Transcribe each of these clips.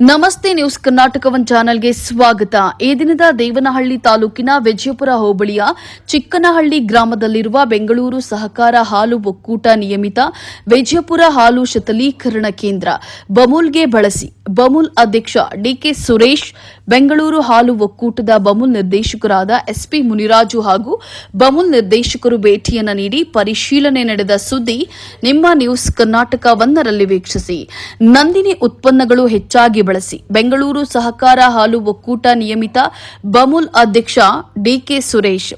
ನಮಸ್ತೆ news Karnataka one ಚಾನೆಲ್ಗೆ ಸ್ವಾಗತ. ಈ ದಿನದ ದೇವನಹಳ್ಳಿ ತಾಲೂಕಿನ ವಿಜಯಪುರ ಹೋಬಳಿಯ ಚಿಕ್ಕನಹಳ್ಳಿ ಗ್ರಾಮದಲ್ಲಿರುವ ಬೆಂಗಳೂರು ಸಹಕಾರ ಹಾಲು ಒಕ್ಕೂಟ ನಿಯಮಿತ ವಿಜಯಪುರ ಹಾಲು ಶತಲೀಕರಣ ಕೇಂದ್ರ ಬಮೂಲ್ಗೆ ಬಳಸಿ. ಬಮೂಲ್ ಅಧ್ಯಕ್ಷ ಡಿಕೆ ಸುರೇಶ್, ಬೆಂಗಳೂರು ಹಾಲು ಒಕ್ಕೂಟದ ಬಮೂಲ್ ನಿರ್ದೇಶಕರಾದ ಎಸ್ಪಿ ಮುನಿರಾಜು ಹಾಗೂ ಬಮೂಲ್ ನಿರ್ದೇಶಕರು ಭೇಟಿಯನ್ನು ನೀಡಿ ಪರಿಶೀಲನೆ ನಡೆದ ಸುದ್ದಿ ನಿಮ್ಮ ನ್ಯೂಸ್ ಕರ್ನಾಟಕ ಒಂದರಲ್ಲಿ ವೀಕ್ಷಿಸಿ. ನಂದಿನಿ ಉತ್ಪನ್ನಗಳು ಹೆಚ್ಚಾಗಿ ಬಳಸಿ. ಬೆಂಗಳೂರು ಸಹಕಾರ ಹಾಲು ಒಕ್ಕೂಟ ನಿಯಮಿತ ಬಮುಲ್ ಅಧ್ಯಕ್ಷ ಡಿಕೆ ಸುರೇಶ್.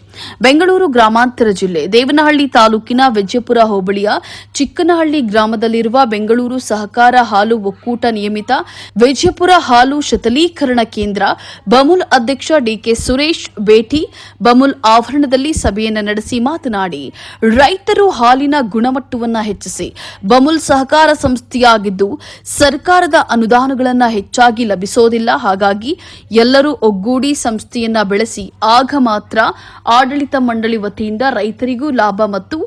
ಬೆಂಗಳೂರು ಗ್ರಾಮಾಂತರ ಜಿಲ್ಲೆ, ದೇವನಹಳ್ಳಿ ತಾಲೂಕಿನ ವೆಜ್ಜಪುರ ಹೋಬಳಿಯ ಚಿಕ್ಕನಹಳ್ಳಿ ಗ್ರಾಮದಲ್ಲಿರುವ ಬೆಂಗಳೂರು ಸಹಕಾರ ಹಾಲು ಒಕ್ಕೂಟ ನಿಯಮಿತ ವೆಜ್ಜಪುರ ಹಾಲು ಶತಲೀಕರಣ ಕೇಂದ್ರ ಬಮುಲ್ ಅಧ್ಯಕ್ಷ ಡಿಕೆ ಸುರೇಶ್ ಭೇಟಿ ಬಮುಲ್ ಆವರಣದಲ್ಲಿ ಸಭೆಯನ್ನು ನಡೆಸಿ ಮಾತನಾಡಿ, ರೈತರು ಹಾಲಿನ ಗುಣಮಟ್ಟವನ್ನು ಹೆಚ್ಚಿಸಿ, ಬಮುಲ್ ಸಹಕಾರ ಸಂಸ್ಥೆಯಾಗಿದ್ದು ಸರ್ಕಾರದ ಅನುದಾನಗಳನ್ನು ಹೆಚ್ಚಾಗಿ ಲಭಿಸೋದಿಲ್ಲ. ಹಾಗಾಗಿ ಎಲ್ಲರೂ ಒಗ್ಗೂಡಿ ಸಂಸ್ಥೆಯನ್ನ ಬೆಳೆಸಿ, ಆಗ ಮಾತ್ರ ಆಡಳಿತ ಮಂಡಳಿ ವತಿಯಿಂದ ರೈತರಿಗೂ ಲಾಭ ಮತ್ತು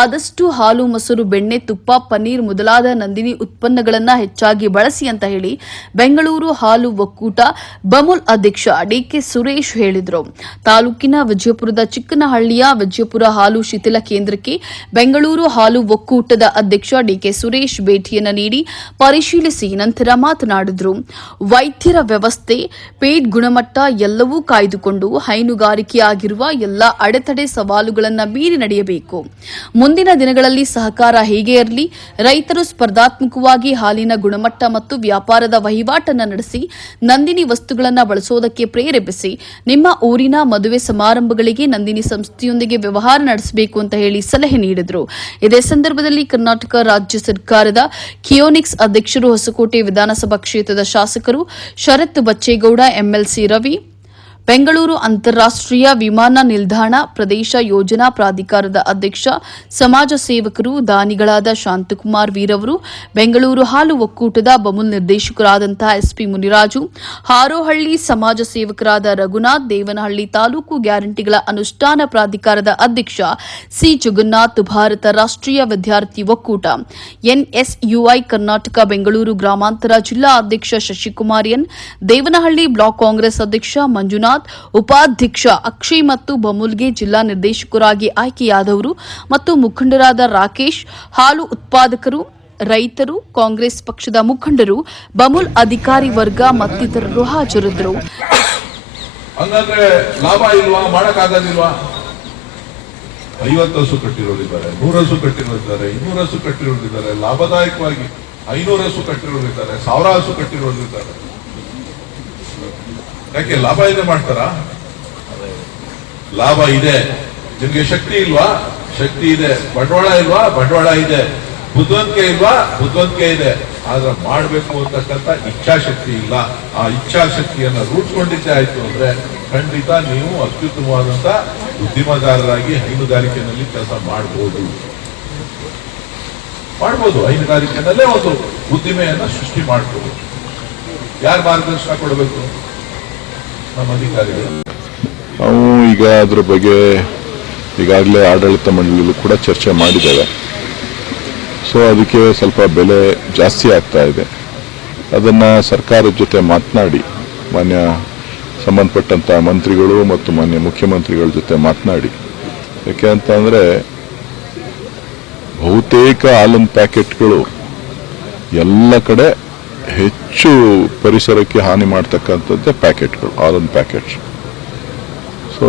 ಆದಷ್ಟು ಹಾಲು, ಮೊಸರು, ಬೆಣ್ಣೆ, ತುಪ್ಪ ಪನ್ನೀರ್ ಮೊದಲಾದ ನಂದಿನಿ ಉತ್ಪನ್ನಗಳನ್ನ ಹೆಚ್ಚಾಗಿ ಬಳಸಿ ಅಂತ ಹೇಳಿ ಬೆಂಗಳೂರು ಹಾಲು ಒಕ್ಕೂಟ ಬಮುಲ್ ಅಧ್ಯಕ್ಷ ಡಿಕೆ ಸುರೇಶ್ ಹೇಳಿದರು. ತಾಲೂಕಿನ ವಿಜಯಪುರದ ಚಿಕ್ಕನಹಳ್ಳಿಯ ವಿಜಯಪುರ ಹಾಲು ಶಿಥಿಲ ಕೇಂದ್ರಕ್ಕೆ ಬೆಂಗಳೂರು ಹಾಲು ಒಕ್ಕೂಟದ ಅಧ್ಯಕ್ಷ ಡಿಕೆ ಸುರೇಶ್ ಭೇಟಿಯನ್ನು ನೀಡಿ ಪರಿಶೀಲಿಸಿ, ನಂತರ ಮಾತನಾಡಿದರು. ವೈದ್ಯರ ವ್ಯವಸ್ಥೆ, ಪೇಡ್ ಗುಣಮಟ್ಟ ಎಲ್ಲವೂ ಕಾಯ್ದುಕೊಂಡು ಹೈನುಗಾರಿಕೆಯಾಗಿರುವ ಎಲ್ಲ ಅಡೆತಡೆ ಸವಾಲುಗಳನ್ನು ಮೀರಿ ನಡೆಯಬೇಕು. ಮುಂದಿನ ದಿನಗಳಲ್ಲಿ ಸಹಕಾರ ಹೇಗೆ ಇರಲಿ? ರೈತರು ಸ್ಪರ್ಧಾತ್ಮಕವಾಗಿ ಹಾಲಿನ ಗುಣಮಟ್ಟ ಮತ್ತು ವ್ಯಾಪಾರದ ವಹಿವಾಟನ್ನು ನಡೆಸಿ, ನಂದಿನಿ ವಸ್ತುಗಳನ್ನು ಬಳಸೋದಕ್ಕೆ ಪ್ರೇರೇಪಿಸಿ, ನಿಮ್ಮ ಊರಿನ ಮದುವೆ ಸಮಾರಂಭಗಳಿಗೆ ನಂದಿನಿ ಸಂಸ್ಥೆಯೊಂದಿಗೆ ವ್ಯವಹಾರ ನಡೆಸಬೇಕು ಅಂತ ಹೇಳಿ ಸಲಹೆ ನೀಡಿದರು. ಇದೇ ಸಂದರ್ಭದಲ್ಲಿ ಕರ್ನಾಟಕ ರಾಜ್ಯ ಸರ್ಕಾರದ ಕಿಯೋನಿಕ್ಸ್ ಅಧ್ಯಕ್ಷರು ಹೊಸಕೋಟೆ ವಿಧಾನಸಭಾ ಕ್ಷೇತ್ರದ ಶಾಸಕರು ಶರತ್ ಬಚ್ಚೇಗೌಡ ಎಂಎಲ್ಸಿ ರವಿ ಬೆಂಗಳೂರು ಅಂತಾರಾಷ್ಟ್ರೀಯ ವಿಮಾನ ನಿಲ್ದಾಣ ಪ್ರದೇಶ ಯೋಜನಾ ಪ್ರಾಧಿಕಾರದ ಅಧ್ಯಕ್ಷ, ಸಮಾಜ ಸೇವಕರು ದಾನಿಗಳಾದ ಶಾಂತಕುಮಾರ್ ವೀರವರು, ಬೆಂಗಳೂರು ಹಾಲು ಒಕ್ಕೂಟದ ಬಮುಲ್ ನಿರ್ದೇಶಕರಾದಂತಹ ಎಸ್ಪಿ ಮುನಿರಾಜು, ಹಾರೋಹಳ್ಳಿ ಸಮಾಜ ಸೇವಕರಾದ ರಘುನಾಥ್, ದೇವನಹಳ್ಳಿ ತಾಲೂಕು ಗ್ಯಾರಂಟಿಗಳ ಅನುಷ್ಠಾನ ಪ್ರಾಧಿಕಾರದ ಅಧ್ಯಕ್ಷ ಸಿ. ಜಗನ್ನಾಥ್, ಭಾರತ ರಾಷ್ಟ್ರೀಯ ವಿದ್ಯಾರ್ಥಿ ಒಕ್ಕೂಟ, ಎನ್ಎಸ್ಯುಐ ಕರ್ನಾಟಕ ಬೆಂಗಳೂರು ಗ್ರಾಮಾಂತರ ಜಿಲ್ಲಾ ಅಧ್ಯಕ್ಷ ಶಶಿಕುಮಾರ್ ಎನ್, ದೇವನಹಳ್ಳಿ ಬ್ಲಾಕ್ ಕಾಂಗ್ರೆಸ್ ಅಧ್ಯಕ್ಷ ಮಂಜುನಾಥ್ ಉಪಾಧ್ಯಕ್ಷ ಅಕ್ಷಯ್ ಮತ್ತು ಬಮುಲ್ಗೆ ಜಿಲ್ಲಾ ನಿರ್ದೇಶಕರಾಗಿ ಆಯ್ಕೆಯಾದವರು ಮತ್ತು ಮುಖಂಡರಾದ ರಾಕೇಶ್, ಹಾಲು ಉತ್ಪಾದಕರು, ರೈತರು, ಕಾಂಗ್ರೆಸ್ ಪಕ್ಷದ ಮುಖಂಡರು, ಬಮುಲ್ ಅಧಿಕಾರಿ ವರ್ಗ ಮತ್ತಿತರರು ಹಾಜರಿದ್ದರು. ಐವತ್ತು ಹಸು ಕಟ್ಟಿರೋರಿದ್ದಾರೆ, ನೂರು ಹಸು ಕಟ್ಟಿರೋರಿದ್ದಾರೆ, ಇನ್ನೂರು ಹಸು ಕಟ್ಟಿರೋರಿದ್ದಾರೆ, ಲಾಭದಾಯಕವಾಗಿ ಐನೂರು ಹಸು ಕಟ್ಟಿರೋರಿದ್ದಾರೆ, ಸಾವಿರ ಹಸು ಕಟ್ಟಿರೋರಿದ್ದಾರೆ. ಯಾಕೆ ಲಾಭ ಇದೆ ಮಾಡ್ತಾರ? ಲಾಭ ಇದೆ. ನಿಮ್ಗೆ ಶಕ್ತಿ ಇಲ್ವಾ? ಶಕ್ತಿ ಇದೆ. ಬಂಡವಾಳ ಇಲ್ವಾ? ಬಂಡವಾಳ ಇದೆ. ಬುದ್ಧಿವಂತಿಕೆ ಇಲ್ವಾ? ಬುದ್ಧಿವಂತಿಕೆ ಇದೆ. ಆದ್ರೆ ಮಾಡಬೇಕು ಅಂತಕ್ಕಂಥ ಇಚ್ಛಾಶಕ್ತಿ ಇಲ್ಲ. ಆ ಇಚ್ಛಾಶಕ್ತಿಯನ್ನು ರೂಢಿಸ್ಕೊಂಡಿದ್ದೆ ಆಯ್ತು ಅಂದ್ರೆ ಖಂಡಿತ ನೀವು ಅತ್ಯುತ್ತಮವಾದಂತ ಉದ್ಯಮದಾರರಾಗಿ ಹೈನುಗಾರಿಕೆನಲ್ಲಿ ಕೆಲಸ ಮಾಡಬಹುದು ಮಾಡ್ಬೋದು. ಹೈನುಗಾರಿಕೆನಲ್ಲೇ ಒಂದು ಉದ್ದಿಮೆಯನ್ನ ಸೃಷ್ಟಿ ಮಾಡ್ಬೋದು. ಯಾರು ಮಾರ್ಗದರ್ಶನ ಕೊಡಬೇಕು? ನಾವು ಈಗ ಅದ್ರ ಬಗ್ಗೆ ಈಗಾಗಲೇ ಆಡಳಿತ ಮಂಡಳಿಯಲ್ಲೂ ಕೂಡ ಚರ್ಚೆ ಮಾಡಿದ್ದೇವೆ. ಸೊ ಅದಕ್ಕೆ ಸ್ವಲ್ಪ ಬೆಲೆ ಜಾಸ್ತಿ ಆಗ್ತಾ ಇದೆ. ಅದನ್ನು ಸರ್ಕಾರದ ಜೊತೆ ಮಾತನಾಡಿ, ಮಾನ್ಯ ಸಂಬಂಧಪಟ್ಟಂಥ ಮಂತ್ರಿಗಳು ಮತ್ತು ಮಾನ್ಯ ಮುಖ್ಯಮಂತ್ರಿಗಳ ಜೊತೆ ಮಾತನಾಡಿ. ಯಾಕೆ ಅಂತಂದರೆ ಬಹುತೇಕ ಹಾಲಿನ ಪ್ಯಾಕೆಟ್ಗಳು ಎಲ್ಲ ಕಡೆ ಹೆಚ್ಚು ಪರಿಸರಕ್ಕೆ ಹಾನಿ ಮಾಡ್ತಕ್ಕಂಥದ್ದೇ ಪ್ಯಾಕೆಟ್ಗಳು, ಆಲನ್ ಪ್ಯಾಕೆಟ್ಸ್. ಸೊ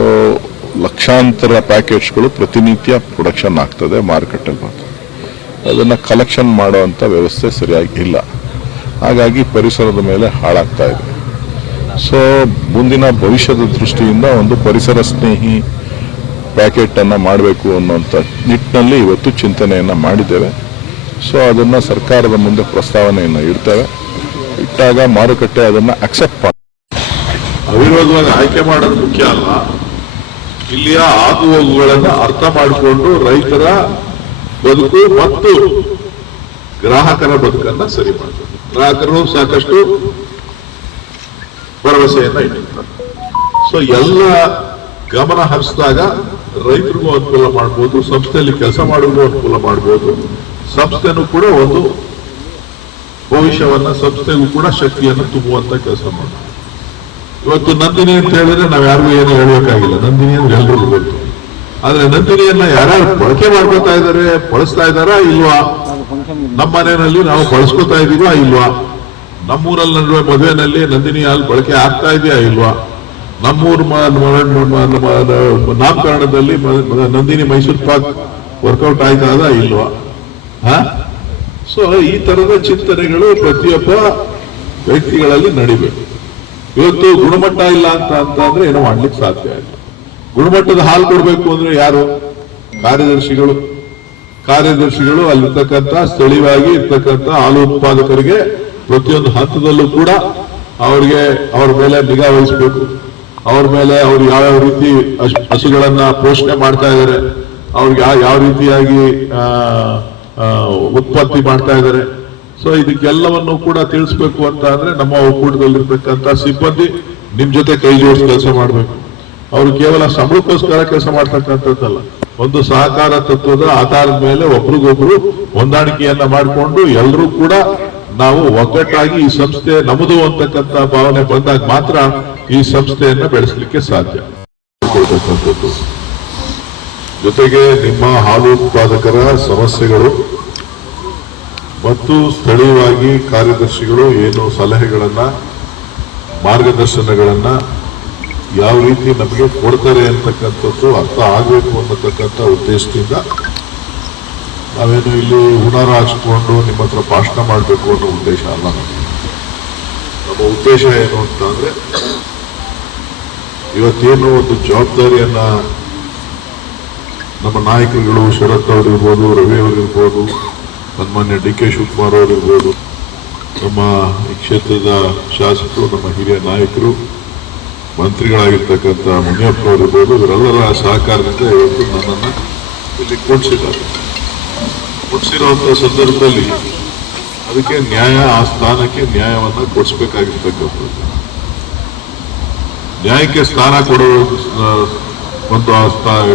ಲಕ್ಷಾಂತರ ಪ್ಯಾಕೆಟ್ಸ್ಗಳು ಪ್ರತಿನಿತ್ಯ ಪ್ರೊಡಕ್ಷನ್ ಆಗ್ತದೆ ಮಾರುಕಟ್ಟೆಗೆ ಬರ್ತದೆ ಅದನ್ನು ಕಲೆಕ್ಷನ್ ಮಾಡುವಂಥ ವ್ಯವಸ್ಥೆ ಸರಿಯಾಗಿ ಇಲ್ಲ. ಹಾಗಾಗಿ ಪರಿಸರದ ಮೇಲೆ ಹಾಳಾಗ್ತಾ ಇದೆ. ಸೊ ಮುಂದಿನ ಭವಿಷ್ಯದ ದೃಷ್ಟಿಯಿಂದ ಒಂದು ಪರಿಸರ ಸ್ನೇಹಿ ಪ್ಯಾಕೆಟನ್ನು ಮಾಡಬೇಕು ಅನ್ನುವಂಥ ನಿಟ್ಟಿನಲ್ಲಿ ಇವತ್ತು ಚಿಂತನೆಯನ್ನು ಮಾಡಿದ್ದೇವೆ. ಸೊ ಅದನ್ನು ಸರ್ಕಾರದ ಮುಂದೆ ಪ್ರಸ್ತಾವನೆಯನ್ನು ಇಡ್ತೇವೆ. ಇಟ್ಟಾಗ ಮಾರುಕಟ್ಟೆ ಅದನ್ನು ಅಕ್ಸೆಪ್ಟ್ ಮಾಡಿ. ಅವಿರೋಧವಾಗಿ ಆಯ್ಕೆ ಮಾಡೋದು ಮುಖ್ಯ ಅಲ್ಲ. ಇಲ್ಲಿಯ ಆಗು ಹೋಗುಗಳನ್ನ ಅರ್ಥ ಮಾಡಿಕೊಂಡು ರೈತರ ಬದುಕು ಮತ್ತು ಗ್ರಾಹಕರ ಬದುಕನ್ನ ಸರಿ ಮಾಡಬೇಕು. ಗ್ರಾಹಕರು ಸಾಕಷ್ಟು ಭರವಸೆಯನ್ನ ಇಟ್ಟಿರ್ತಾರೆ. ಸೊ ಎಲ್ಲ ಗಮನ ಹರಿಸಿದಾಗ ರೈತರಿಗೂ ಅನುಕೂಲ ಮಾಡ್ಬೋದು, ಸಂಸ್ಥೆಯಲ್ಲಿ ಕೆಲಸ ಮಾಡೋದು ಅನುಕೂಲ ಮಾಡ್ಬೋದು. ಸಂಸ್ಥೆನೂ ಕೂಡ ಒಂದು ಭವಿಷ್ಯವನ್ನ ಸಂಸ್ಥೆಗೂ ಕೂಡ ಶಕ್ತಿಯನ್ನು ತುಂಬುವಂತ ಕೆಲಸ ಮಾಡ ಇವತ್ತು ನಂದಿನಿ ಅಂತ ಹೇಳಿದ್ರೆ ನಾವ್ ಯಾರಿಗೂ ಏನು ಹೇಳಬೇಕಾಗಿಲ್ಲ. ನಂದಿನಿ ಅಂದ್ರೆ ಎಲ್ರಿಗೂ ಗೊತ್ತು. ಆದ್ರೆ ನಂದಿನಿಯನ್ನ ಯಾರ್ಯಾರು ಬಳಕೆ ಮಾಡ್ಕೊತಾ ಇದಾರೆ, ಬಳಸ್ತಾ ಇದಾರಾ ಇಲ್ವಾ? ನಮ್ಮ ಮನೆಯಲ್ಲಿ ನಾವು ಬಳಸ್ಕೊತಾ ಇದೀವಾ ಇಲ್ವಾ? ನಮ್ಮೂರಲ್ಲಿ ನಡುವೆ ಮದುವೆನಲ್ಲಿ ನಂದಿನಿ ಹಾಲು ಬಳಕೆ ಆಗ್ತಾ ಇದೆಯಾ ಇಲ್ವಾ? ನಮ್ಮೂರ್ ನಾಮಕರಣದಲ್ಲಿ ನಂದಿನಿ ಮೈಸೂರು ಪಾಕ್ ವರ್ಕೌಟ್ ಆಯ್ತಾ ಇಲ್ವಾ? ಹಾ? ಸೊ ಈ ತರದ ಚಿಂತನೆಗಳು ಪ್ರತಿಯೊಬ್ಬ ವ್ಯಕ್ತಿಗಳಲ್ಲಿ ನಡಿಬೇಕು. ಇವತ್ತು ಗುಣಮಟ್ಟ ಇಲ್ಲ ಅಂತ ಅಂತಂದ್ರೆ ಏನೋ ಮಾಡ್ಲಿಕ್ಕೆ ಸಾಧ್ಯ ಇಲ್ಲ. ಗುಣಮಟ್ಟದ ಹಾಲು ಕೊಡ್ಬೇಕು ಅಂದ್ರೆ ಯಾರು? ಕಾರ್ಯದರ್ಶಿಗಳು. ಕಾರ್ಯದರ್ಶಿಗಳು ಅಲ್ಲಿರ್ತಕ್ಕಂಥ ಸ್ಥಳೀಯವಾಗಿ ಇರ್ತಕ್ಕಂಥ ಹಾಲು ಉತ್ಪಾದಕರಿಗೆ ಪ್ರತಿಯೊಂದು ಹಂತದಲ್ಲೂ ಕೂಡ ಅವರಿಗೆ ಅವ್ರ ಮೇಲೆ ನಿಗಾ ವಹಿಸ್ಬೇಕು. ಅವ್ರ ಮೇಲೆ ಅವ್ರು ಯಾವ್ಯಾವ ರೀತಿ ಹಸು- ಹಸುಗಳನ್ನ ಪೋಷಣೆ ಮಾಡ್ತಾ ಇದ್ದಾರೆ ಅವ್ರಿಗೆ ಯಾವ ರೀತಿಯಾಗಿ ಉತ್ಪತ್ತಿ ಮಾಡ್ತಾ ಇದ್ದಾರೆ. ಸೊ ಇದಕ್ಕೆಲ್ಲವನ್ನು ಕೂಡ ತಿಳಿಸ್ಬೇಕು ಅಂತ ಅಂದ್ರೆ ನಮ್ಮ ಒಕ್ಕೂಟದಲ್ಲಿರ್ತಕ್ಕಂಥ ಸಿಬ್ಬಂದಿ ನಿಮ್ ಜೊತೆ ಕೈ ಜೋಡಿಸಿ ಕೆಲಸ ಮಾಡ್ಬೇಕು. ಅವ್ರು ಕೇವಲ ಸಂಬಳಕ್ಕೋಸ್ಕರ ಕೆಲಸ ಮಾಡ್ತಕ್ಕಂಥದ್ದಲ್ಲ. ಒಂದು ಸಹಕಾರ ತತ್ವದ ಆಧಾರದ ಮೇಲೆ ಒಬ್ರಿಗೊಬ್ರು ಹೊಂದಾಣಿಕೆಯನ್ನ ಮಾಡಿಕೊಂಡು ಎಲ್ಲರೂ ಕೂಡ ನಾವು ಒಗ್ಗಟ್ಟಾಗಿ ಈ ಸಂಸ್ಥೆ ನಮ್ಮದು ಅಂತಕ್ಕಂಥ ಭಾವನೆ ಬಂದಾಗ ಮಾತ್ರ ಈ ಸಂಸ್ಥೆಯನ್ನ ಬೆಳೆಸಲಿಕ್ಕೆ ಸಾಧ್ಯ. ಜೊತೆಗೆ ನಿಮ್ಮ ಹಾಲು ಉತ್ಪಾದಕರ ಸಮಸ್ಯೆಗಳು ಮತ್ತು ಸ್ಥಳೀಯವಾಗಿ ಕಾರ್ಯದರ್ಶಿಗಳು ಏನು ಸಲಹೆಗಳನ್ನ, ಮಾರ್ಗದರ್ಶನಗಳನ್ನ ಯಾವ ರೀತಿ ನಮಗೆ ಕೊಡ್ತಾರೆ ಅಂತಕ್ಕಂಥದ್ದು ಅರ್ಥ ಆಗಬೇಕು ಅನ್ನತಕ್ಕಂಥ ಉದ್ದೇಶದಿಂದ ನಾವೇನು ಇಲ್ಲಿ ಹುಣರ ಹಾಕ್ಸ್ಕೊಂಡು ನಿಮ್ಮ ಹತ್ರ ಭಾಷಣ ಮಾಡಬೇಕು ಅನ್ನೋ ಉದ್ದೇಶ ಅಲ್ಲ. ನಮ್ಮ ಉದ್ದೇಶ ಏನು ಅಂತಂದರೆ ಇವತ್ತೇನು ಒಂದು ಜವಾಬ್ದಾರಿಯನ್ನ ನಮ್ಮ ನಾಯಕರುಗಳು ಶರತ್ ಅವರಿರ್ಬೋದು, ರವಿ ಅವರಿರ್ಬೋದು, ಸನ್ಮಾನ್ಯ ಡಿ ಕೆ ಶಿವಕುಮಾರ್ ಅವರಿರ್ಬೋದು, ನಮ್ಮ ಈ ಕ್ಷೇತ್ರದ ಶಾಸಕರು, ನಮ್ಮ ಹಿರಿಯ ನಾಯಕರು, ಮಂತ್ರಿಗಳಾಗಿರ್ತಕ್ಕಂಥ ಮುನಿಯಪ್ಪ ಅವರಿರ್ಬೋದು, ಇವರೆಲ್ಲರ ಸಹಕಾರದಿಂದ ಇವತ್ತು ನನ್ನನ್ನು ಇಲ್ಲಿ ಕೂಡಿಸಿದ್ದಾರೆ ಕೊಡಿಸಿರುವಂಥ ಸಂದರ್ಭದಲ್ಲಿ ಅದಕ್ಕೆ ನ್ಯಾಯ, ಆ ಸ್ಥಾನಕ್ಕೆ ನ್ಯಾಯವನ್ನು ಕೊಡಿಸ್ಬೇಕಾಗಿರ್ತಕ್ಕಂಥದ್ದು. ನ್ಯಾಯಕ್ಕೆ ಸ್ಥಾನ ಕೊಡೋ ಒಂದು ಆ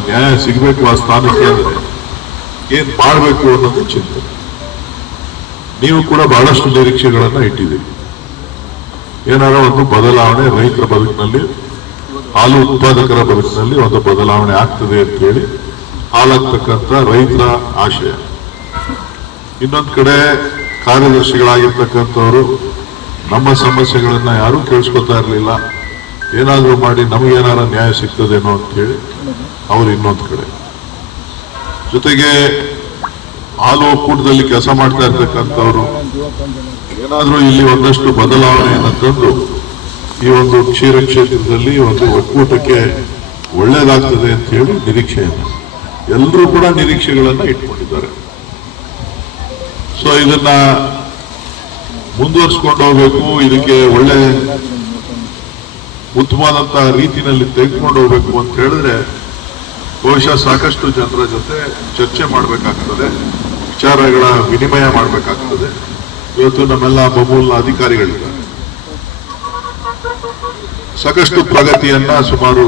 ನ್ಯಾಯ ಸಿಗಬೇಕು ಆ ಸ್ಥಾನಕ್ಕೆ ಅಂದರೆ. ಏನ್ ಮಾಡಬೇಕು ಅನ್ನೋದು ಚಿಂತನೆ ನೀವು ಕೂಡ ಬಹಳಷ್ಟು ನಿರೀಕ್ಷೆಗಳನ್ನ ಇಟ್ಟಿದ್ದೀರಿ. ಏನಾರ ಒಂದು ಬದಲಾವಣೆ ರೈತರ ಬದುಕಿನಲ್ಲಿ, ಹಾಲು ಉತ್ಪಾದಕರ ಬದುಕಿನಲ್ಲಿ ಒಂದು ಬದಲಾವಣೆ ಆಗ್ತದೆ ಅಂತ ಹೇಳಿ ಹಾಲಾಗ್ತಕ್ಕಂಥ ರೈತರ ಆಶಯ. ಇನ್ನೊಂದ್ ಕಡೆ ಕಾರ್ಯದರ್ಶಿಗಳಾಗಿರ್ತಕ್ಕಂಥವರು ನಮ್ಮ ಸಮಸ್ಯೆಗಳನ್ನ ಯಾರೂ ಕೇಳಿಸ್ಕೊತಾ ಇರಲಿಲ್ಲ. ಏನಾದ್ರೂ ಮಾಡಿ ನಮಗೇನಾರ ನ್ಯಾಯ ಸಿಗ್ತದೇನೋ ಅಂತ ಹೇಳಿ ಅವ್ರು ಇನ್ನೊಂದು ಕಡೆ. ಜೊತೆಗೆ ಹಾಲು ಒಕ್ಕೂಟದಲ್ಲಿ ಕೆಲಸ ಮಾಡ್ತಾ ಇರ್ತಕ್ಕಂಥವ್ರು, ಏನಾದರೂ ಇಲ್ಲಿ ಒಂದಷ್ಟು ಬದಲಾವಣೆಯನ್ನು ತಂದು ಈ ಒಂದು ಕ್ಷೀರ ಕ್ಷೇತ್ರದಲ್ಲಿ ಒಂದು ಒಕ್ಕೂಟಕ್ಕೆ ಒಳ್ಳೇದಾಗ್ತದೆ ಅಂತ ಹೇಳಿ ನಿರೀಕ್ಷೆಯನ್ನು. ಎಲ್ಲರೂ ಕೂಡ ನಿರೀಕ್ಷೆಗಳನ್ನು ಇಟ್ಕೊಂಡಿದ್ದಾರೆ. ಸೊ ಇದನ್ನ ಮುಂದುವರಿಸ್ಕೊಂಡು ಹೋಗ್ಬೇಕು, ಇದಕ್ಕೆ ಒಳ್ಳೆ ಉತ್ತಮವಾದಂತಹ ರೀತಿಯಲ್ಲಿ ತೆಗೆದುಕೊಂಡು ಹೋಗ್ಬೇಕು ಅಂತ ಹೇಳಿದ್ರೆ ಬಹುಶಃ ಸಾಕಷ್ಟು ಜನರ ಜೊತೆ ಚರ್ಚೆ ಮಾಡಬೇಕಾಗ್ತದೆ, ವಿಚಾರಗಳ ವಿನಿಮಯ ಮಾಡಬೇಕಾಗ್ತದೆ. ಇವತ್ತು ನಮ್ಮೆಲ್ಲ ಬಹುಮೂಲ ಅಧಿಕಾರಿಗಳಿದ್ದಾರೆ. ಸಾಕಷ್ಟು ಪ್ರಗತಿಯನ್ನ ಸುಮಾರು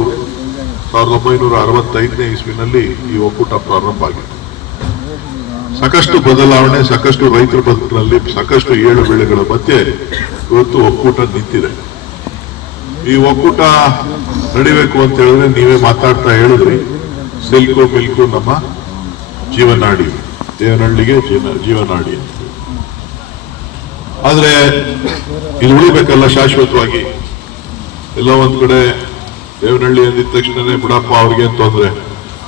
ಸಾವಿರದ ಒಂಬೈನೂರ ಅರವತ್ತೈದನೇ ಇಸ್ವಿನಲ್ಲಿ ಈ ಒಕ್ಕೂಟ ಪ್ರಾರಂಭ ಆಗಿತ್ತು. ಸಾಕಷ್ಟು ಬದಲಾವಣೆ, ಸಾಕಷ್ಟು ರೈತರ ಬದುಕಿನಲ್ಲಿ ಸಾಕಷ್ಟು ಏಳು ಬೆಳೆಗಳ ಮಧ್ಯೆ ಇವತ್ತು ಒಕ್ಕೂಟ ನಿಂತಿದೆ. ಈ ಒಕ್ಕೂಟ ನಡಿಬೇಕು ಅಂತ ಹೇಳಿದ್ರೆ ನೀವೇ ಮಾತಾಡ್ತಾ ಹೇಳಿದ್ರಿ. ಸಿಲ್ಕು ಮಿಲ್ಕು ನಮ್ಮ ಜೀವನಾಡಿ. ದೇವನಹಳ್ಳಿಗೆ ಜೀವ- ಜೀವನಾಡಿ ಅಂತ ಆದ್ರೆ ಇದು ಉಳಿಬೇಕಲ್ಲ ಶಾಶ್ವತವಾಗಿ. ಎಲ್ಲ ಒಂದ್ ಕಡೆ ದೇವನಹಳ್ಳಿ ಅಂದಿದ ತಕ್ಷಣನೇ ಬಿಡಪ್ಪ ಅವ್ರಿಗೆ ತೊಂದರೆ?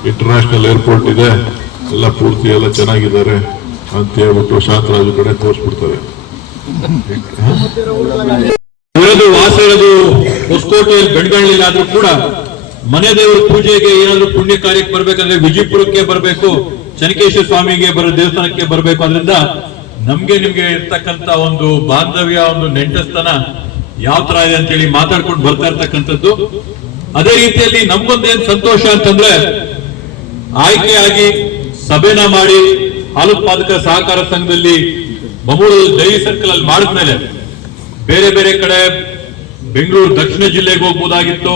ಇಂಟರ್ನ್ಯಾಷನಲ್ ಏರ್ಪೋರ್ಟ್ ಇದೆ. ಎಲ್ಲ ಪೂರ್ತಿ ಎಲ್ಲ ಚೆನ್ನಾಗಿದ್ದಾರೆ ಅಂತ ಹೇಳ್ಬಿಟ್ಟು ಶಾಂತರಾಜು ಕಡೆ ತೋರಿಸ್ಬಿಡ್ತಾರೆ. ಹೊಸಕೋಟೆಯಲ್ಲಿ ಆದ್ರೂ ಕೂಡ ಮನೆ ದೇವರ ಪೂಜೆಗೆ ಏನಾದ್ರೂ ಪುಣ್ಯ ಕಾರ್ಯಕ್ಕೆ ಬರ್ಬೇಕಂದ್ರೆ ವಿಜಯಪುರಕ್ಕೆ ಬರಬೇಕು ಚನಕೇಶ್ವರ ಸ್ವಾಮಿಗೆ ಬರೋ ದೇವಸ್ಥಾನಕ್ಕೆ ಬರಬೇಕು. ಅದರಿಂದ ನಮ್ಗೆ ನಿಮ್ಗೆ ಇರ್ತಕ್ಕಂತ ಒಂದು ಬಾಂಧವ್ಯ, ಒಂದು ನೆಂಟಸ್ತನ ಯಾವ ತರ ಇದೆ ಅಂತೇಳಿ ಮಾತಾಡ್ಕೊಂಡು ಬರ್ತಾ ಇರ್ತಕ್ಕಂಥದ್ದು. ಅದೇ ರೀತಿಯಲ್ಲಿ ನಮ್ಗೊಂದೇನ್ ಸಂತೋಷ ಅಂತಂದ್ರೆ ಆಯ್ಕೆಯಾಗಿ ಸಭೆನ ಮಾಡಿ ಹಾಲುತ್ಪಾದಕ ಸಹಕಾರ ಸಂಘದಲ್ಲಿ ಬಮೂರು ಡೈರಿ ಸರ್ಕಲ್ ಅಲ್ಲಿ ಮಾಡಿದ್ಮೇಲೆ ಬೇರೆ ಬೇರೆ ಕಡೆ ಬೆಂಗಳೂರು ದಕ್ಷಿಣ ಜಿಲ್ಲೆಗೆ ಹೋಗ್ಬೋದಾಗಿತ್ತು,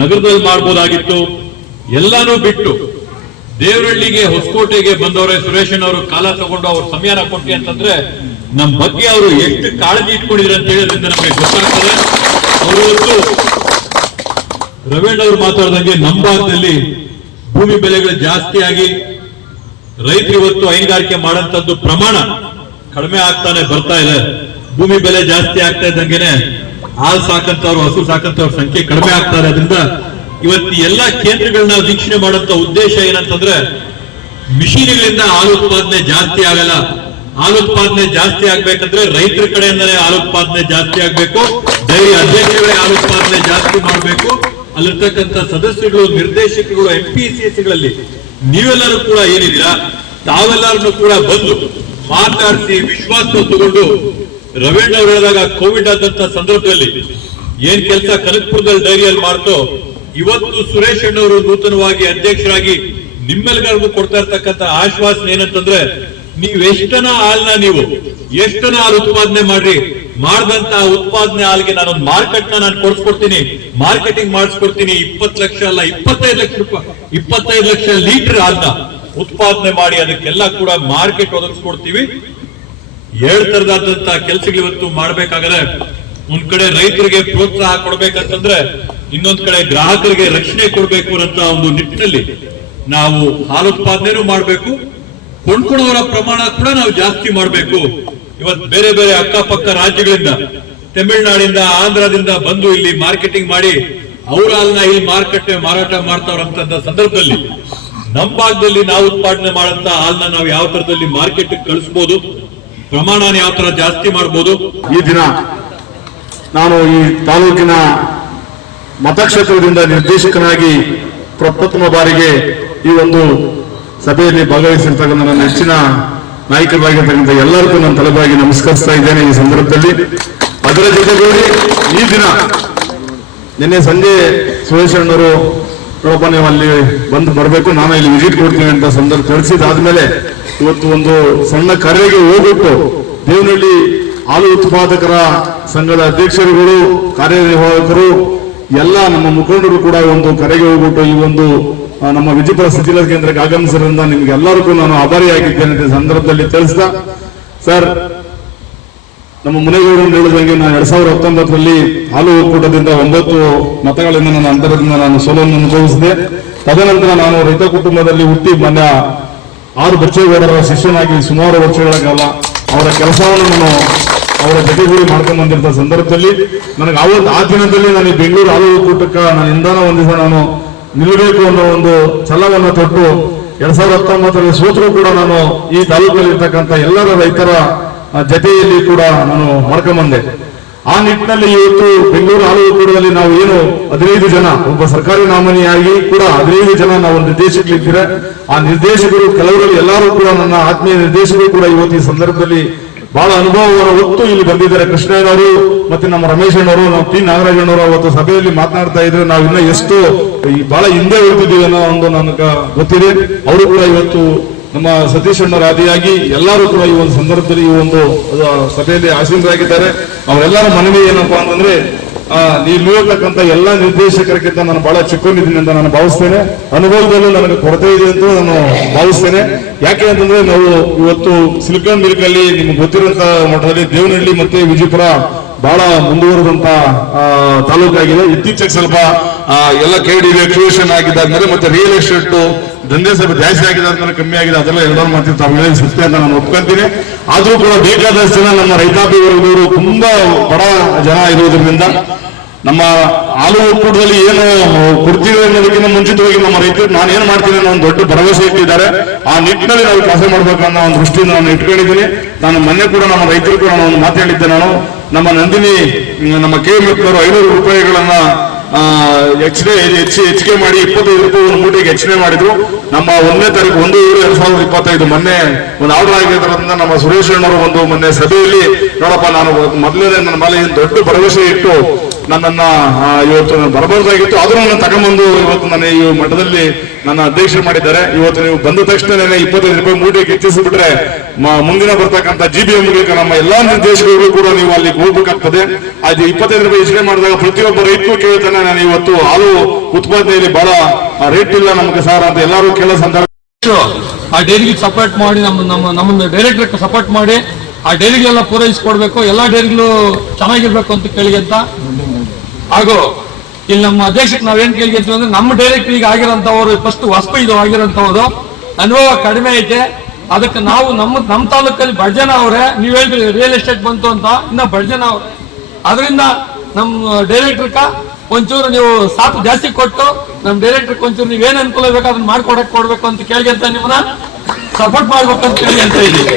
ನಗರದಲ್ಲಿ ಮಾಡ್ಬೋದಾಗಿತ್ತು, ಎಲ್ಲಾನು ಬಿಟ್ಟು ದೇವರಳ್ಳಿಗೆ ಹೊಸಕೋಟೆಗೆ ಬಂದವರೇ ಸುರೇಶನ್ ಅವರು ಕಾಲ ತಗೊಂಡು ಅವ್ರ ಸಮಯನ ಕೊಟ್ಟಿ ಅಂತಂದ್ರೆ ನಮ್ಮ ಬಗ್ಗೆ ಅವರು ಎಷ್ಟು ಕಾಳಜಿ ಇಟ್ಕೊಂಡಿದ್ರು ಅಂತ ಹೇಳೋದ್ರಿಂದ ನಮಗೆ ಗೊತ್ತಾಗ್ತದೆ. ಅವರು ಇವತ್ತು ರವೀಣ್ ಅವರು ಮಾತಾಡಿದಂಗೆ ನಮ್ಮ ಭಾಗದಲ್ಲಿ ಭೂಮಿ ಬೆಲೆಗಳು ಜಾಸ್ತಿ ಆಗಿ ರೈತರು ಇವತ್ತು ಹೈನುಗಾರಿಕೆ ಮಾಡಂತದ್ದು ಪ್ರಮಾಣ ಕಡಿಮೆ ಆಗ್ತಾನೆ ಬರ್ತಾ ಇದೆ. ಭೂಮಿ ಬೆಲೆ ಜಾಸ್ತಿ ಆಗ್ತಾ ಇದ್ದಂಗೆನೆ ಹಾಲು ಸಾಕಂತವ್ರು, ಹಸು ಸಾಕಂತವ್ರ ಸಂಖ್ಯೆ ಕಡಿಮೆ ಆಗ್ತಾರೆ ಅದರಿಂದ ಇವತ್ತು ಎಲ್ಲಾ ಕೇಂದ್ರಗಳನ್ನ ವೀಕ್ಷಣೆ ಮಾಡುವಂತ ಉದ್ದೇಶ ಏನಂತಂದ್ರೆ ಮಿಷಿನ್ಗಳಿಂದ ಹಾಲು ಉತ್ಪಾದನೆ ಜಾಸ್ತಿ ಆಗಲ್ಲ. ಹಾಲು ಉತ್ಪಾದನೆ ಜಾಸ್ತಿ ಆಗ್ಬೇಕಂದ್ರೆ ರೈತರ ಕಡೆಯಿಂದಲೇ ಹಾಲು ಉತ್ಪಾದನೆ ಜಾಸ್ತಿ ಆಗ್ಬೇಕು. ಡೈರಿ ಅಧ್ಯಕ್ಷಗಳೇ ಹಾಲು ಉತ್ಪಾದನೆ ಜಾಸ್ತಿ ಮಾಡಬೇಕು. ಅಲ್ಲಿರ್ತಕ್ಕಂಥ ಸದಸ್ಯರುಗಳು, ನಿರ್ದೇಶಕರುಗಳು ಎಂ ಪಿ ಸಿ ಗಳಲ್ಲಿ ನೀವೆಲ್ಲರೂ ಕೂಡ ಏನಿದ್ದೀರಾ? ತಾವೆಲ್ಲರನ್ನು ಕೂಡ ಬಂದು ಮಾತಾಡಿಸಿ ವಿಶ್ವಾಸ ತಗೊಂಡು ರವೀಣ್ ಅವರು ಹೇಳಿದಾಗ ಕೋವಿಡ್ ಆದಂತ ಸಂದರ್ಭದಲ್ಲಿ ಏನ್ ಕೆಲಸ ಕನಕಪುರದಲ್ಲಿ ಡೈರಿಯಲ್ಲಿ ಮಾಡ್ತೋ, ಇವತ್ತು ಸುರೇಶ್ ಅಣ್ಣವರು ನೂತನವಾಗಿ ಅಧ್ಯಕ್ಷರಾಗಿ ನಿಮ್ಮೆಲ್ಲರಿಗೂ ಕೊಡ್ತಾ ಇರ್ತಕ್ಕಂಥ ಆಶ್ವಾಸನೆ ಏನಂತಂದ್ರೆ, ನೀವ್ ಎಷ್ಟನ ಹಾಲ್ನ ನೀವು, ಎಷ್ಟನ ಹಾಲು ಉತ್ಪಾದನೆ ಮಾಡ್ರಿ ಮಾಡಿದಂತ ಉತ್ಪಾದನೆ ಹಾಲ್ಗೆ ನಾನೊಂದು ಮಾರ್ಕೆಟ್ನ ನಾನು ಕೊಡ್ಸ್ಕೊಡ್ತೀನಿ, ಮಾರ್ಕೆಟಿಂಗ್ ಮಾಡಿಸ್ಕೊಡ್ತೀನಿ ಇಪ್ಪತ್ ಲಕ್ಷ ಅಲ್ಲ, ಇಪ್ಪತ್ತೈದು ಲಕ್ಷ ರೂಪಾಯಿ, ಇಪ್ಪತ್ತೈದು ಲಕ್ಷ ಲೀಟರ್ ಹಾಲ್ನ ಉತ್ಪಾದನೆ ಮಾಡಿ ಅದಕ್ಕೆಲ್ಲ ಕೂಡ ಮಾರ್ಕೆಟ್ ಒದಗಿಸ್ಕೊಡ್ತೀವಿ. ಎರಡ್ ತರದಾದಂತ ಕೆಲ್ಸಗಳು ಇವತ್ತು ಮಾಡ್ಬೇಕಾಗದೆ ಒಂದ್ ಕಡೆ ರೈತರಿಗೆ ಪ್ರೋತ್ಸಾಹ ಕೊಡ್ಬೇಕಂತಂದ್ರೆ ಇನ್ನೊಂದ್ ಕಡೆ ಗ್ರಾಹಕರಿಗೆ ರಕ್ಷಣೆ ಕೊಡ್ಬೇಕು ಅಂತ ಒಂದು ನಿಟ್ಟಿನಲ್ಲಿ ನಾವು ಹಾಲು ಉತ್ಪಾದನೆನೂ ಮಾಡ್ಬೇಕು. ಕೊಂಡ್ಕೊಳ್ಳೋರ ಪ್ರಮಾಣ ಕೂಡ ನಾವು ಜಾಸ್ತಿ ಮಾಡ್ಬೇಕು. ಇವತ್ತು ಬೇರೆ ಬೇರೆ ಅಕ್ಕಪಕ್ಕ ರಾಜ್ಯಗಳಿಂದ, ತಮಿಳುನಾಡಿಂದ, ಆಂಧ್ರದಿಂದ ಬಂದು ಇಲ್ಲಿ ಮಾರ್ಕೆಟಿಂಗ್ ಮಾಡಿ ಅವ್ರ ಹಾಲನ್ನ ಇಲ್ಲಿ ಮಾರ್ಕೆಟ್ ಮಾರಾಟ ಮಾಡ್ತಾವ್ರಂತ ಸಂದರ್ಭದಲ್ಲಿ ನಮ್ಮ ಭಾಗದಲ್ಲಿ ನಾವು ಉತ್ಪಾದನೆ ಮಾಡಂತ ಹಾಲನ್ನ ನಾವು ಯಾವ ತರದಲ್ಲಿ ಮಾರ್ಕೆಟ್ ಕಳಿಸ್ಬೋದು ಪ್ರಮಾಣನ ಯಾವ ತರ ಜಾಸ್ತಿ ಮಾಡಬಹುದು ಈ ದಿನ ನಾನು ಈ ತಾಲೂಕಿನ ಮತಕ್ಷೇತ್ರದಿಂದ ನಿರ್ದೇಶಕನಾಗಿ ಪ್ರಪ್ರಥಮ ಬಾರಿಗೆ ಈ ಒಂದು ಸಭೆಯಲ್ಲಿ ಭಾಗವಹಿಸಿರ್ತಕ್ಕಂಥ ನನ್ನ ನೆಚ್ಚಿನ ನಾಯಕರಾಗಿರ್ತಕ್ಕಂಥ ಎಲ್ಲರಿಗೂ ನನ್ನ ತಲೆಬಾಗಿ ನಮಸ್ಕರಿಸ್ತಾ ಇದ್ದೇನೆ ಈ ಸಂದರ್ಭದಲ್ಲಿ. ಅದರ ಜೊತೆಗೂಡಿ ಈ ದಿನ ನಿನ್ನೆ ಸಂಜೆ ಸುರೇಶ್ ನೋಡಪ್ಪ ನೀವು ಅಲ್ಲಿ ಬಂದು ಬರಬೇಕು. ನಾನು ಇಲ್ಲಿ ವಿಸಿಟ್ ಕೊಡ್ತೀನಿ ಅಂತ ಸಂದರ್ಭ ತಿಳಿಸಿದಾದ್ಮೇಲೆ ಇವತ್ತು ಒಂದು ಸಣ್ಣ ಕರೆಗೆ ಹೋಗ್ಬಿಟ್ಟು ದೇವನಹಳ್ಳಿ ಹಾಲು ಉತ್ಪಾದಕರ ಸಂಘದ ಅಧ್ಯಕ್ಷರುಗಳು, ಕಾರ್ಯನಿರ್ವಾಹಕರು, ಎಲ್ಲ ನಮ್ಮ ಮುಖಂಡರು ಕೂಡ ಒಂದು ಕರೆಗೆ ಹೋಗ್ಬಿಟ್ಟು ಈ ಒಂದು ನಮ್ಮ ವಿಜಯಪುರ ಸಚಿವ ಕೇಂದ್ರಕ್ಕೆ ಆಗಮಿಸಿದ್ರಿಂದ ನಿಮ್ಗೆ ಎಲ್ಲರಿಗೂ ನಾನು ಆಭಾರಿಯಾಗಿದ್ದೇನೆ ಸಂದರ್ಭದಲ್ಲಿ ತಿಳಿಸ್ತಾ ಸರ್ ನಮ್ಮ ಮುನೇಗೌಡರು ಹೇಳಿದಂಗೆ ನಾನು ಎರಡ್ ಸಾವಿರದ ಹತ್ತೊಂಬತ್ತರಲ್ಲಿ ಹಾಲು ಒಕ್ಕೂಟದಿಂದ ಒಂಬತ್ತು ಮತಗಳಿಂದ ನನ್ನ ಅಂತರದಿಂದ ನಾನು ಸೋಲನ್ನು ಅನುಭವಿಸಿದೆ. ತದನಂತರ ನಾನು ರೈತ ಕುಟುಂಬದಲ್ಲಿ ಹುಟ್ಟಿ ಮನ್ಯ ಆರು ಬಚ್ಚೇಗೌಡರ ಶಿಷ್ಯನಾಗಿ ಸುಮಾರು ವರ್ಷಗಳ ಕಾಲ ಅವರ ಕೆಲಸವನ್ನು ನಾನು ಅವರ ಜೊತೆಗೂಡಿ ಮಾಡ್ಕೊಂಡು ಬಂದಿರ್ತ ಸಂದರ್ಭದಲ್ಲಿ ನನಗೆ ಅವತ್ತು ಆ ದಿನದಲ್ಲಿ ನನಗೆ ಬೆಂಗಳೂರು ಹಾಲು ಒಕ್ಕೂಟಕ್ಕೆ ನಾನು ಇಂಧನ ಒಂದಿಸ ನಾನು ನಿಲ್ಲಬೇಕು ಅನ್ನೋ ಒಂದು ಛಲವನ್ನು ತೊಟ್ಟು ಎರಡ್ ಸಾವಿರದ ಹತ್ತೊಂಬತ್ತರಲ್ಲಿ ಸೋತರೂ ಕೂಡ ನಾನು ಈ ತಾಲೂಕಲ್ಲಿ ಇರ್ತಕ್ಕಂಥ ಎಲ್ಲರ ರೈತರ ಜೊತೆಯಲ್ಲಿ ಕೂಡ ನಾನು ಮಾಡ್ಕೊಂಬಂದೆ. ಆ ನಿಟ್ಟಿನಲ್ಲಿ ಇವತ್ತು ಬೆಂಗಳೂರು ಒಕ್ಕೂಟದಲ್ಲಿ ನಾವು ಏನು ಹದಿನೈದು ಜನ, ಒಬ್ಬ ಸರ್ಕಾರಿ ನಾಮಿನಿಯಾಗಿ ಕೂಡ ಹದಿನೈದು ಜನ ನಾವು ನಿರ್ದೇಶಕರಿದ್ದೀರ ಆ ನಿರ್ದೇಶಕರು, ಕೆಲವರಲ್ಲಿ ಎಲ್ಲರೂ ಕೂಡ ನನ್ನ ಆತ್ಮೀಯ ನಿರ್ದೇಶಕರು ಕೂಡ ಇವತ್ತು ಈ ಸಂದರ್ಭದಲ್ಲಿ ಬಹಳ ಅನುಭವವನ್ನು ಹೊತ್ತು ಇಲ್ಲಿ ಬಂದಿದ್ದಾರೆ. ಕೃಷ್ಣಯ್ಯನವರು ಮತ್ತೆ ನಮ್ಮ ರಮೇಶಣ್ಣವರು ನಮ್ಮ ಪಿ ನಾಗರಾಜಣ್ಣವರು ಅವತ್ತು ಸಭೆಯಲ್ಲಿ ಮಾತನಾಡ್ತಾ ಇದ್ರೆ. ನಾವು ಇನ್ನೂ ಎಷ್ಟು ಬಹಳ ಹಿಂದೆ ಉಳಿದಿದ್ದೀವಿ ಅನ್ನೋ ಒಂದು ನನಗೆ ಗೊತ್ತಿದೆ. ಅವರು ಕೂಡ ಇವತ್ತು ನಮ್ಮ ಸತೀಶ್ ಅಣ್ಣರ ಆದಿಯಾಗಿ ಎಲ್ಲರೂ ಕೂಡ ಈ ಒಂದು ಸಂದರ್ಭದಲ್ಲಿ ಈ ಒಂದು ಸಭೆಯಲ್ಲಿ ಆಸೀನರಾಗಿದ್ದಾರೆ. ಅವರೆಲ್ಲರ ಮನವಿ ಏನಪ್ಪಾ ಅಂತಂದ್ರೆ ನೀವು ನೋಡ್ತಕ್ಕಂಥ ಎಲ್ಲಾ ನಿರ್ದೇಶಕರಿಗಿಂತ ನಾನು ಬಹಳ ಚಿಕ್ಕವನಿದ್ದೀನಿ ಅಂತ ನಾನು ಭಾವಿಸ್ತೇನೆ. ಅನುಭವದಲ್ಲೂ ನನಗೆ ಕೊರತೆ ಇದೆ ಅಂತ ನಾನು ಭಾವಿಸ್ತೇನೆ. ಯಾಕೆ ಅಂತಂದ್ರೆ ನಾವು ಇವತ್ತು ಸಿಲಿಕಾನ್ ಮಿಲ್ಕ್ ಅಲ್ಲಿ ನಿಮ್ಗೆ ಗೊತ್ತಿರುವಂತಹ ಮಠದಲ್ಲಿ ದೇವನಹಳ್ಳಿ ಮತ್ತೆ ವಿಜಯಪುರ ಬಹಳ ಮುಂದುವರೆದಂತ ತಾಲೂಕಾಗಿದೆ. ಇತ್ತೀಚೆಗೆ ಸ್ವಲ್ಪ ಎಲ್ಲ ಕೆ ಡಿ ಆಗಿದ್ದಾದ್ಮೇಲೆ ಮತ್ತೆ ರಿಯಲ್ ಎಸ್ಟೇಟ್ ದಂಧೆ ಸ್ವಲ್ಪ ಜಾಸ್ತಿ ಆಗಿದ್ದಾದ್ಮೇಲೆ ಕಮ್ಮಿ ಆಗಿದೆ. ಅದೆಲ್ಲ ಎಲ್ಲರೂ ಮಾತ್ರ ತಾವು ಅಂತ ನಾನು ಒಪ್ಕೊಂತೀನಿ. ಆದ್ರೂ ಕೂಡ ಬೇಕಾದಷ್ಟು ಜನ ನಮ್ಮ ರೈತಾಪಿ ವರ್ಗದವರು ತುಂಬಾ ಬಡ ಜನ ಇರುವುದರಿಂದ ನಮ್ಮ ಹಾಲು ಒಕ್ಕೂಟದಲ್ಲಿ ಏನು ಕೊಡ್ತೀವಿ ಅನ್ನೋದಕ್ಕಿಂತ ಮುಂಚಿತವಾಗಿ ನಮ್ಮ ರೈತರು ನಾನು ಏನ್ ಮಾಡ್ತೀನಿ ಅನ್ನೋ ಒಂದು ದೊಡ್ಡ ಭರವಸೆ ಇಟ್ಟಿದ್ದಾರೆ. ಆ ನಿಟ್ಟಿನಲ್ಲಿ ನಾವು ಕೆಲಸ ಮಾಡ್ಬೇಕು ಅನ್ನೋ ಒಂದು ದೃಷ್ಟಿಯಿಂದ ನಾನು ಇಟ್ಕೊಂಡಿದ್ದೀನಿ. ನಾನು ಮೊನ್ನೆ ಕೂಡ ನಮ್ಮ ರೈತರು ಕೂಡ ನಾನು ಒಂದು ಮಾತು ಹೇಳಿದ್ದೆ. ನಾನು ನಮ್ಮ ನಂದಿನಿ ನಮ್ಮ ಕೆ ಮಿತ್ರರು ಐನೂರು ರೂಪಾಯಿಗಳನ್ನ ಹೆಚ್ಚಿಗೆ ಹೆಚ್ಚು, ಹೆಚ್ಚಿಗೆ ಮಾಡಿ ಇಪ್ಪತ್ತೈದು ರೂಪಾಯಿ ಒಂದು ಮೂಟೆಗೆ ಹೆಚ್ಚಿಗೆ ಮಾಡಿದ್ರು. ನಮ್ಮ ಒಂದನೇ ತಾರೀಕು, ಒಂದು ಏಳು ಎರಡ್ ಸಾವಿರದ ಇಪ್ಪತ್ತೈದು ಮೊನ್ನೆ ಒಂದು ಆರ್ಡರ್ ಆಗಿರೋದ್ರಿಂದ ನಮ್ಮ ಸುರೇಶ್ ಅಣ್ಣವರು ಒಂದು ಮೊನ್ನೆ ಸಭೆಯಲ್ಲಿ, ನೋಡಪ್ಪ, ನಾನು ಮೊದಲನೇ ನನ್ನ ಮೇಲೆ ದೊಡ್ಡ ಭರವಸೆ ಇಟ್ಟು ನನ್ನನ್ನ ಇವತ್ತು ಬರಬಹುದಾಗಿತ್ತು ಆದರೂ ನಾನು ತಗೊಂಬಂದು ಇವತ್ತು ನನ್ನ ಈ ಮಠದಲ್ಲಿ ನನ್ನ ಅಧ್ಯಕ್ಷರು ಮಾಡಿದ್ದಾರೆ. ಇವತ್ತು ನೀವು ಬಂದ ತಕ್ಷಣ ಇಪ್ಪತ್ತೈದು ರೂಪಾಯಿ ಮೂಟೆಗೆ ಹೆಚ್ಚಿಸಿಬಿಟ್ರೆ ಮುಂದಿನ ಬರ್ತಕ್ಕಂಥ ಜಿ ಬಿ ಮೂಲಕ ನಮ್ಮ ಎಲ್ಲಾ ನಿರ್ದೇಶಕರಿಗೂ ಕೂಡ ನೀವು ಅಲ್ಲಿ ಹೋಗ್ಬೇಕಾಗ್ತದೆ. ಅದು ಇಪ್ಪತ್ತೈದು ರೂಪಾಯಿ ಹೆಚ್ಚಿಗೆ ಮಾಡಿದಾಗ ಪ್ರತಿಯೊಬ್ಬ ರೈತರು ಕೇಳ್ತಾನೆ, ನಾನು ಇವತ್ತು ಹಾಲು ಉತ್ಪಾದನೆಯಲ್ಲಿ ಬಹಳ ರೇಟ್ ಇಲ್ಲ ನಮಗೆ ಸರ್ ಅಂತ ಎಲ್ಲರೂ ಕೇಳೋ ಸಂದರ್ಭ. ಆ ಡೈರಿಗೆ ಸಪೋರ್ಟ್ ಮಾಡಿ ನಮ್ಮ ನಮ್ಮ, ನಮ್ಮನ್ನು ಡೈರೆಕ್ಟರ್ ಸಪೋರ್ಟ್ ಮಾಡಿ ಆ ಡೈರಿಗಳೆಲ್ಲ ಪೂರೈಸಿಕೊಡ್ಬೇಕು, ಎಲ್ಲಾ ಡೈರಿಗಳು ಚೆನ್ನಾಗಿರ್ಬೇಕು ಅಂತ ಕೇಳಿಗೆ ಅಂತ ಹಾಗೂ ಇಲ್ಲಿ ನಮ್ಮ ಅಧ್ಯಕ್ಷಕ್ಕೆ ನಾವೇನ್ ಕೇಳ್ಕೊಂತೀವಿ ಅಂದ್ರೆ ನಮ್ಮ ಡೈರೆಕ್ಟ್ ಈಗ ಆಗಿರೋಂಥವ್ರು ಫಸ್ಟ್ ವಸ್ಪ ಇದು ಆಗಿರೋಂಥವ್ರು. ಅನುಭವ ಕಡಿಮೆ ಐತೆ. ಅದಕ್ಕೆ ನಾವು ನಮ್ಮ ನಮ್ಮ ತಾಲೂಕಲ್ಲಿ ಬಡ್ಜನ ಅವರೇ, ನೀವು ಹೇಳ್ರಿ ರಿಯಲ್ ಎಸ್ಟೇಟ್ ಬಂತು ಅಂತ, ಇನ್ನ ಬಡ್ಜನ ಜನ ಅವ್ರೆ. ಅದರಿಂದ ನಮ್ಮ ಡೈರೆಕ್ಟರ್ಕ ಒಂಚೂರು ನೀವು ಸಾಪ್ ಜಾಸ್ತಿ ಕೊಟ್ಟು, ನಮ್ಮ ಡೈರೆಕ್ಟರ್ ಒಂಚೂರು ನೀವೇನ್ ಅನುಕೂಲ ಬೇಕು ಅದನ್ನ ಮಾಡ್ಕೊಡಕ್ ಕೊಡ್ಬೇಕು ಅಂತ ಕೇಳ್ಕೊಂತ ನಿಮ್ಮನ್ನ ಸಪೋರ್ಟ್ ಮಾಡ್ಬೇಕಂತ ಕೇಳಿ ಅಂತ ಇದ್ದೀವಿ.